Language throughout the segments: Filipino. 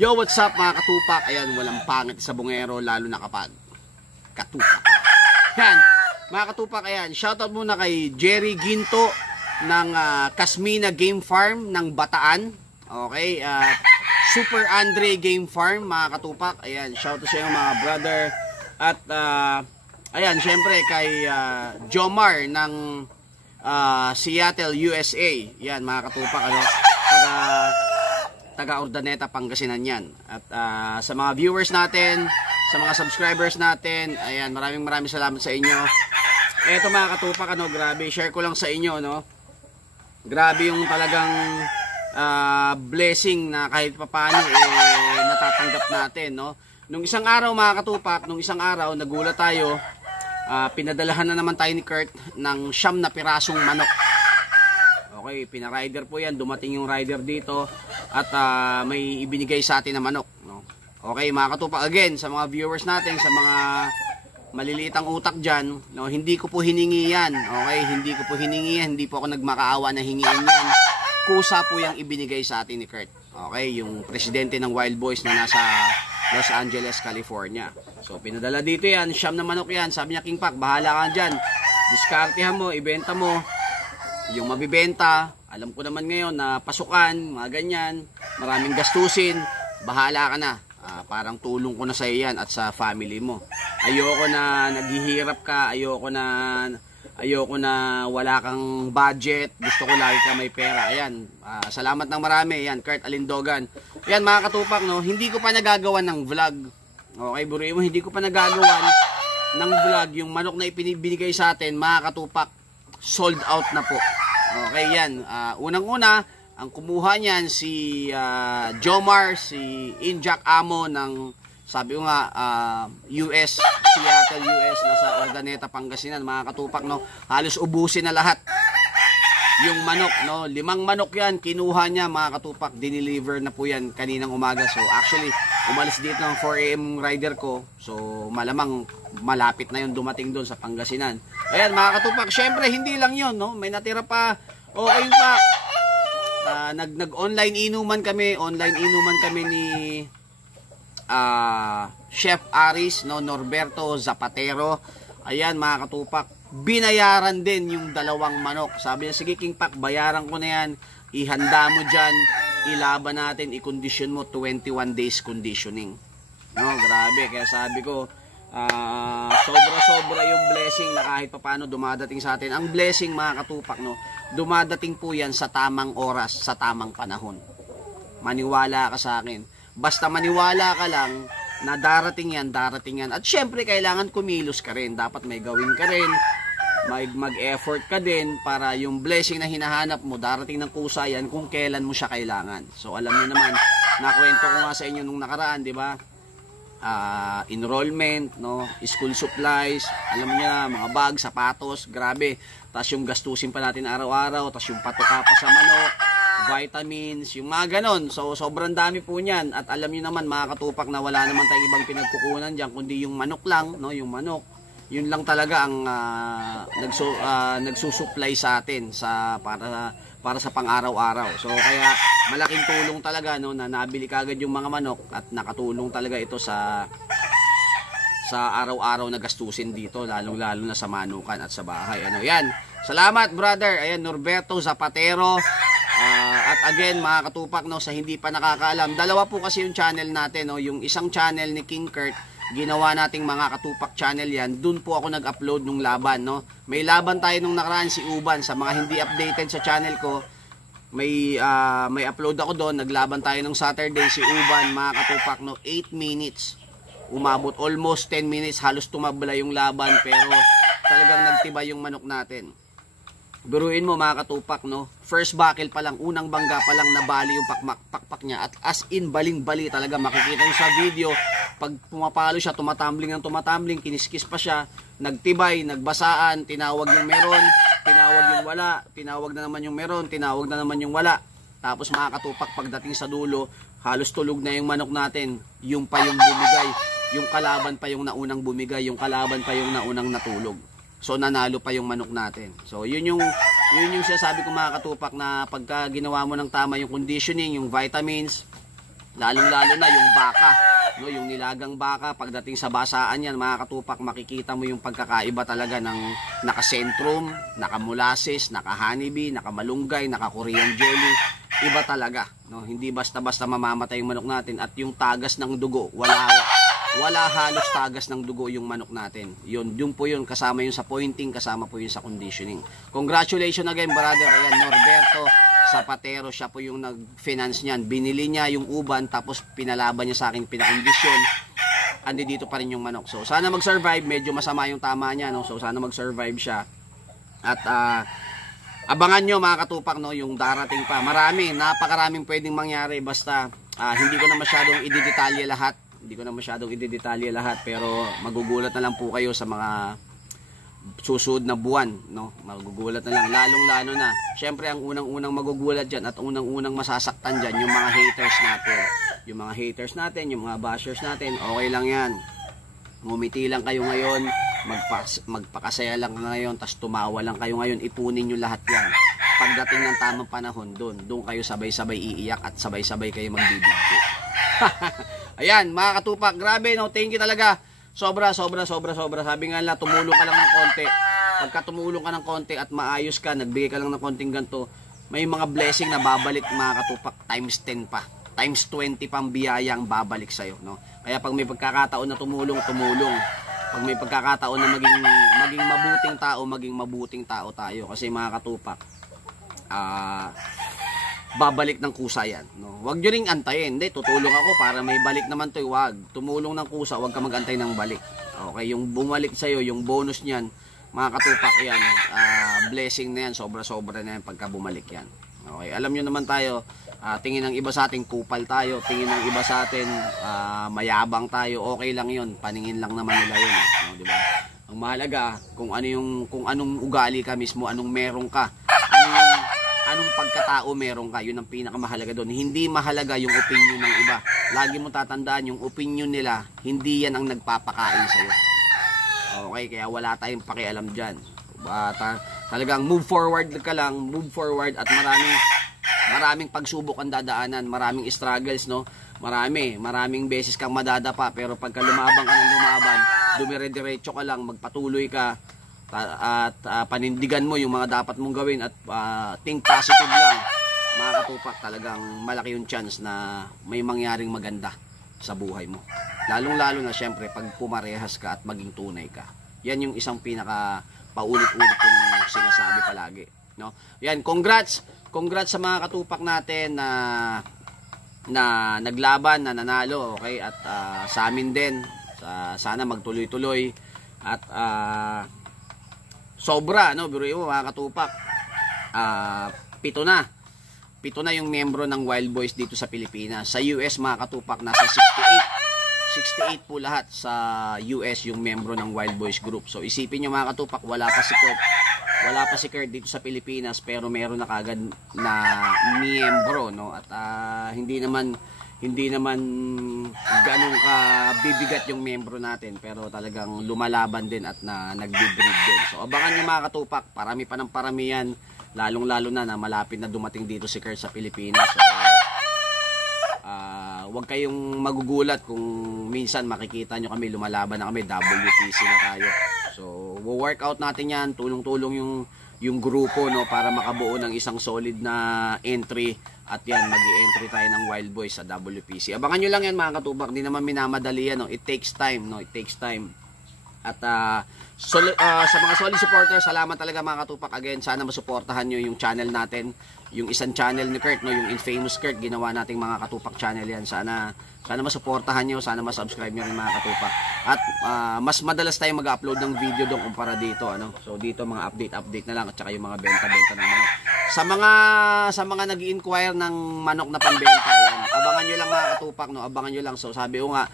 Yo, what's up mga katupak? Ayan, walang pangit sa bungero, lalo na kapag katupak. Yan, mga katupak, ayan, shoutout muna kay Jerry Ginto ng Casmina Game Farm ng Bataan. Okay, Super Andre Game Farm, mga katupak. Ayan, shoutout sa inyo mga brother. At ayan, syempre kay Jomar ng Seattle, USA. Yan, mga katupak, ano, taga Urdaneta, Pangasinan yan. At sa mga viewers natin, sa mga subscribers natin, ayan, maraming salamat sa inyo. Eto mga katupak, ano, grabe, share ko lang sa inyo, no. Grabe yung talagang blessing na kahit papaano natatanggap natin, no. Nung isang araw mga katupak, nagulat tayo, pinadalahan na naman tayo ni Kurt ng 9 na pirasong manok. Okay, pina-rider po yan, dumating yung rider dito at may ibinigay sa atin na manok, no? Okay mga katupak, again sa mga viewers natin, sa mga maliliit ang utak dyan, no, hindi ko po hiningi yan. Okay, hindi ko po hiningi yan, hindi po ako nagmakaawa na hingin yan. Kusa po yung ibinigay sa atin ni Kurt. Okay, yung presidente ng Wild Boys na nasa Los Angeles, California. So pinadala dito yan, 9 na manok yan. Sabi niya, King Pak, bahala ka dyan, diskartehan mo, ibenta mo yung mabibenta. Alam ko naman ngayon na pasukan, mga ganyan, maraming gastusin, bahala ka na. Parang tulong ko na sa iyan at sa family mo. Ayoko na naghihirap ka, ayoko na wala kang budget, gusto ko lagi ka may pera. Ayan, salamat ng marami. Yan, Kurt Alindogan. Yan mga katupak, no, hindi ko pa nagagawa ng vlog. Okay, buruin mo, hindi ko pa nagagawa ng vlog. Yung manok na ibinigay sa atin, mga katupak, sold out na po. Okay, yan. Unang-una, ang kumuha niyan si Jomar, si Injak Amo ng, sabi ko nga, US, Seattle, US, nasa Urdaneta, Pangasinan, mga katupak, no. Halos ubusin na lahat yung manok, no. 5 manok yan, kinuha niya, mga katupak, dineliver na po yan kaninang umaga. So, actually, umalis dito ng 4 AM rider ko. So, malamang malapit na yun dumating doon sa Pangasinan. Ayan, mga katupak, syempre, hindi lang yun, no. May natira pa. Okay pa. Nag-online inuman kami ni Chef Aris, no, Norberto Zapatero. Ayan mga katupak, binayaran din yung 2 manok. Sabi niya, sige King Pak, bayaran ko na yan, ihanda mo dyan, ilaban natin, i-condition mo, 21 days conditioning. No, grabe, kaya sabi ko, sobra yung blessing na kahit paano dumadating sa atin. Ang blessing mga katupak, no, dumadating po yan sa tamang oras, sa tamang panahon. Maniwala ka sa akin. Basta maniwala ka lang na darating yan. At syempre kailangan kumilos ka rin. Dapat may gawin ka rin, mag-effort ka din para yung blessing na hinahanap mo darating ng kusa yan kung kailan mo siya kailangan. So alam niyo naman, nakwento ko nga sa inyo nung nakaraan, di ba? Enrollment, no, school supplies, alam niya, mga bag, sapatos, grabe. Tapos yung gastusin pa natin araw-araw, tapos yung patuka pa sa manok, vitamins, yung mga ganon. So sobrang dami po niyan. At alam niyo naman mga katupak na wala naman tayong ibang pinagkukunan diyan kundi yung manok lang, no, yung manok. Yun lang talaga ang nagsusupply sa atin para sa pang-araw-araw. So kaya malaking tulong talaga, no, na nabili kagad yung mga manok at nakatulong talaga ito sa araw-araw na gastusin dito, lalong-lalo na sa manukan at sa bahay. Ano, yan. Salamat, brother. Ayan, Norberto Zapatero. At again, mga katupak, no, sa hindi pa nakakaalam, 2 po kasi yung channel natin, no. Yung isang channel ni King Kurt, ginawa nating mga katupak channel yan. Doon po ako nag-upload nung laban, no. May laban tayo nung nakaraan, si Uban. Sa mga hindi updated sa channel ko, may upload ako doon. Naglaban tayo nung Saturday, si Uban, mga katupak, no, 8 minutes. Umabot almost 10 minutes, halos tumabla yung laban, pero talagang nagtibay yung manok natin. Biruin mo mga katupak, no, first buckle pa lang, unang bangga pa lang, nabali yung pakpak niya. At as in, baling-bali talaga. Makikita nyo sa video, pag pumapalo siya, tumatumbling, kiniskis pa siya, nagtibay, nagbasaan, tinawag yung meron, tinawag yung wala, tinawag na naman yung meron, tinawag na naman yung wala. Tapos mga katupak, pagdating sa dulo, halos tulog na yung manok natin. Yung pa yung bumigay, yung kalaban pa yung naunang bumigay, yung kalaban pa yung naunang natulog. So nanalo pa yung manok natin. So yun yung sinasabi ko mga katupak, na pagka ginawa mo ng tama yung conditioning, yung vitamins, lalong-lalo na yung baka, no, yung nilagang baka, pagdating sa basaan yan mga katupak, makikita mo yung pagkakaiba talaga ng naka-centrum, naka-molasses, naka-honeybee, naka-malunggay, naka-Korean jelly. Iba talaga, no? Hindi basta-basta mamamatay yung manok natin. At yung tagas ng dugo, wala halos tagas ng dugo yung manok natin. Yun po yun, kasama yun sa pointing, kasama po yun sa conditioning. Congratulations again brother. Ayan, Norberto Zapatero, siya po yung nag-finance niyan. Binili niya yung uban, tapos pinalaban niya sa akin, pinakondisyon. Andi dito pa rin yung manok. So sana mag-survive, medyo masama yung tama niya, no? So sana mag-survive siya. At abangan nyo mga katupak, no, yung darating pa. Napakaraming pwedeng mangyari, basta hindi ko na masyadong i-detalye lahat. Pero magugulat na lang po kayo sa mga susunod na buwan, no? Magugulat na lang, lalong-lalo na. Syempre ang unang-unang magugulat diyan at unang-unang masasaktan diyan yung mga haters natin. Yung mga bashers natin, okay lang 'yan. Ngumiti lang kayo ngayon, magpakasaya lang ngayon, tas tumawa lang kayo ngayon, ipunin nyo lahat yan. Pagdating ng tamang panahon, doon kayo sabay-sabay iiyak at sabay-sabay kayo magbibigyo. Ayan, mga katupak, grabe, no? Thank you talaga. Sobra. Sabi nga nila, tumulong ka lang ng konti. Pagka tumulong ka ng konti at maayos ka, nagbigay ka lang ng konting ganito, may mga blessing na babalik mga katupak, times 10 pa. Times 20 pang biyaya ang babalik sa'yo, no? Kaya pag may pagkakataon na tumulong. Pag may pagkakataon na maging mabuting tao tayo. Kasi mga katupak, babalik ng kusa yan, no? Huwag nyo ring antayin. Hindi, tutulong ako para may balik naman to. Huwag. Tumulong ng kusa, huwag ka mag-antay ng balik. Okay, yung bumalik sa'yo, yung bonus niyan, mga katupak yan, blessing na yan, sobra-sobra na yan pagka bumalik yan. Okay, alam nyo naman tayo, tingin ng iba sa atin kupal tayo, tingin ng iba sa atin mayabang tayo, okay lang yun, paningin lang naman nila yun, no, di ba? Ang mahalaga kung anong ugali ka mismo, anong meron ka, anong pagkatao meron ka, yun ang pinakamahalaga doon. Hindi mahalaga yung opinion ng iba. Lagi mo tatandaan, yung opinion nila, hindi yan ang nagpapakain sa iyo. Okay, kaya wala tayong pakialam diyan. Talagang move forward at maraming pagsubok ang dadaanan, maraming struggles, no? Maraming beses kang madadapa, pero pagka lumabang ka ng lumaban, dumire-diretso ka lang, magpatuloy ka at panindigan mo yung mga dapat mong gawin at think positive lang, mga katupak, talagang malaki yung chance na may mangyaring maganda sa buhay mo. Lalong-lalo na syempre pag pumarehas ka at maging tunay ka. Yan yung isang pinaka paulit-ulit yung sinasabi palagi, no? Yan, congrats sa mga katupak natin na naglaban, na nanalo, okay? At sa amin din, sana magtuloy-tuloy at sobra, no? Biruin mo mga katupak, pito na yung miyembro ng Wild Boys dito sa Pilipinas. Sa US mga katupak, nasa 68 po lahat sa US yung miyembro ng Wild Boys Group. So isipin nyo mga katupak, wala pa si Kurt dito sa Pilipinas, pero meron na kagad na miyembro, no? At hindi naman ganun ka bibigat yung miyembro natin, pero talagang lumalaban din at nagbi-breed din. So abangan nyo mga katupak, parami pa ng parami yan, lalong-lalo na malapit na dumating dito si Kurt sa Pilipinas. So huwag kayong magugulat kung minsan makikita nyo kami, lumalaban na kami, WPC na tayo. So workout natin yan, tulong-tulong yung grupo, no, para makabuo ng isang solid na entry. At yan, mag-i-entry tayo ng Wild Boys sa WPC. Abangan nyo lang yan mga katupak, di naman minamadali yan, no? It takes time, no? It takes time. At sa mga solid supporters, salamat talaga mga katupak. Again, sana masuportahan nyo yung channel natin, yung isang channel ni Kurt, no, yung Infamous Kurt, ginawa nating mga katupak channel yan. Sana masuportahan nyo, sana masubscribe nyo rin mga katupak. At mas madalas tayong mag-upload ng video doon kumpara dito, ano. So dito mga update na lang, at saka yung mga benta-benta ng manok. Sa mga nag-i-inquire ng manok na pambenta, yan, abangan nyo lang mga katupak, no, abangan nyo lang. So sabi ko nga,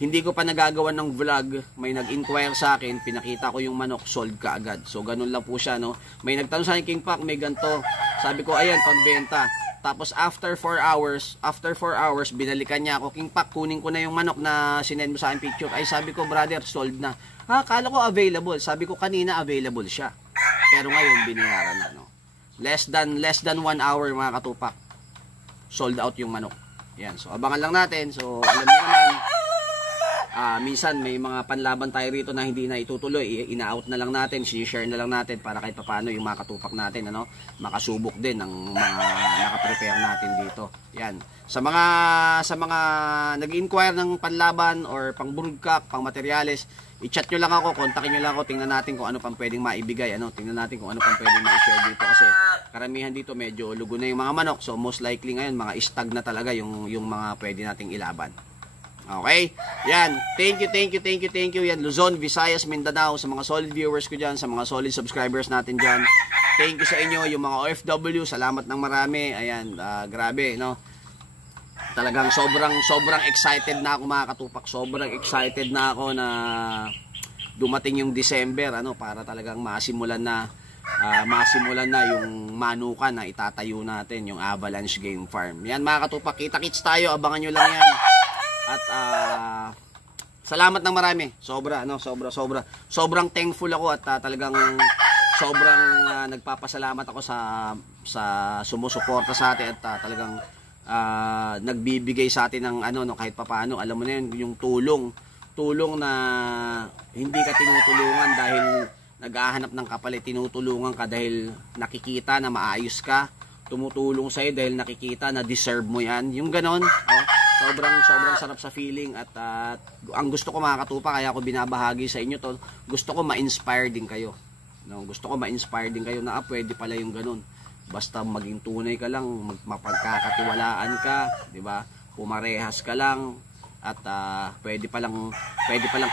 hindi ko pa nagagawa ng vlog, may nag-inquire sa akin, pinakita ko yung manok, sold ka agad. So ganun lang po siya, no. May nagtanong sa akin, King Pak, may ganto. Sabi ko, ayan, pambenta. Tapos after 4 hours, binalikan niya ako, King Pak, kunin ko na yung manok na sinend mo sa akin picture. Ay, sabi ko, brother, sold na. Ha, kala ko available. Sabi ko, kanina available siya. Pero ngayon, binayaran na, no? Less than 1 hour, mga katupak. Sold out yung manok. Yan, so abangan lang natin. So, alam niyo naman, minsan may mga panlaban tayo rito na hindi na itutuloy, ina-out na lang natin, share na lang natin para kahit paano yung mga katupak natin, ano, makasubok din ng mga naka-prepare natin dito. Yan. Sa mga nag-inquire ng panlaban or pang burgkak, pang materyales, i-chat nyo lang ako, kontakin nyo lang ako, tingnan natin kung ano pang pwedeng maibigay, ano, tingnan natin kung ano pang pwedeng ma-share dito kasi karamihan dito medyo lugo na yung mga manok, so most likely ngayon mga istag na talaga yung mga pwede nating ilaban. Okay? Yan. Thank you. Yan, Luzon, Visayas, Mindanao, sa mga solid viewers ko dyan, sa mga solid subscribers natin dyan. Thank you sa inyo, yung mga OFW, salamat ng marami. Ayan, grabe, no? Talagang sobrang excited na ako, mga katupak. Sobrang excited na ako na dumating yung December, ano, para talagang masimulan na yung manukan na itatayo natin, yung Avalanche Game Farm. Yan, mga katupak, kita-kits tayo, abangan nyo lang yan. At salamat ng marami. Sobrang thankful ako at talagang sobrang nagpapasalamat ako sa sumusuporta sa atin at talagang nagbibigay sa atin ng ano, no, kahit papaano, alam mo na yun, yung tulong na hindi ka tinutulungan dahil naghahanap ng kapalit, tinutulungan ka dahil nakikita na maayos ka, tumutulong sa'yo dahil nakikita na deserve mo yan, yung ganon, oh. Sobrang sarap sa feeling at ang gusto ko, mga katupa, kaya ako binabahagi sa inyo to, gusto ko ma-inspire din kayo. No, gusto ko ma-inspire din kayo na pwede pala yung ganun. Basta maging tunay ka lang, mapagkakatiwalaan ka, 'di ba? Pumarehas ka lang at pwede pa lang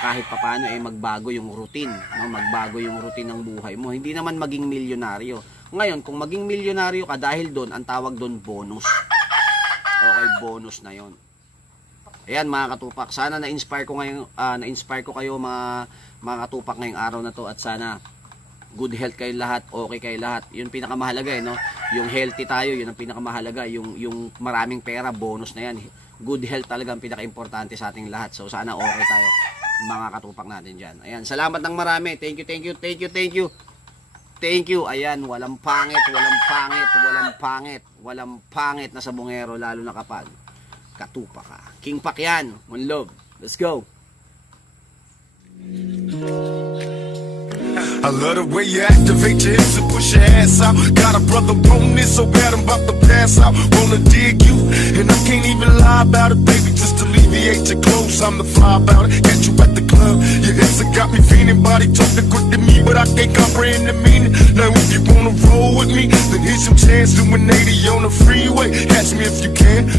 kahit papaano magbago yung routine, no? Magbago yung routine ng buhay mo. Hindi naman maging milyonaryo. Ngayon, kung maging milyonaryo ka dahil doon, ang tawag doon bonus. Okay, bonus na 'yon. Ayan, mga katupak, sana na-inspire ko kayo mga katupak ngayong araw na to at sana good health kayo lahat, okay kayo lahat. Yun pinakamahalaga no. Yung healthy tayo, yun ang pinakamahalaga. Yung maraming pera, bonus na yan. Good health talaga ang pinaka-importante sa ating lahat. So sana okay tayo, mga katupak natin diyan. Ayan, salamat ng marami. Thank you. Ayan, walang pangit na sabungero, lalo na kapag katupak ka. King Pak yan. One love. Let's go. I love the way you activate your hips and push your ass out. Got a brother on this so bad I'm about to pass out. Wanna dig you, and I can't even lie about it, baby. Just alleviate your clothes, I'm the fly about it. Catch you at the club, your hips have got me feeling. Body talking quick to me, but I can't comprehend the meaning. Now if you wanna roll with me, then here's some chance to an 80 on the freeway. Catch me if you can.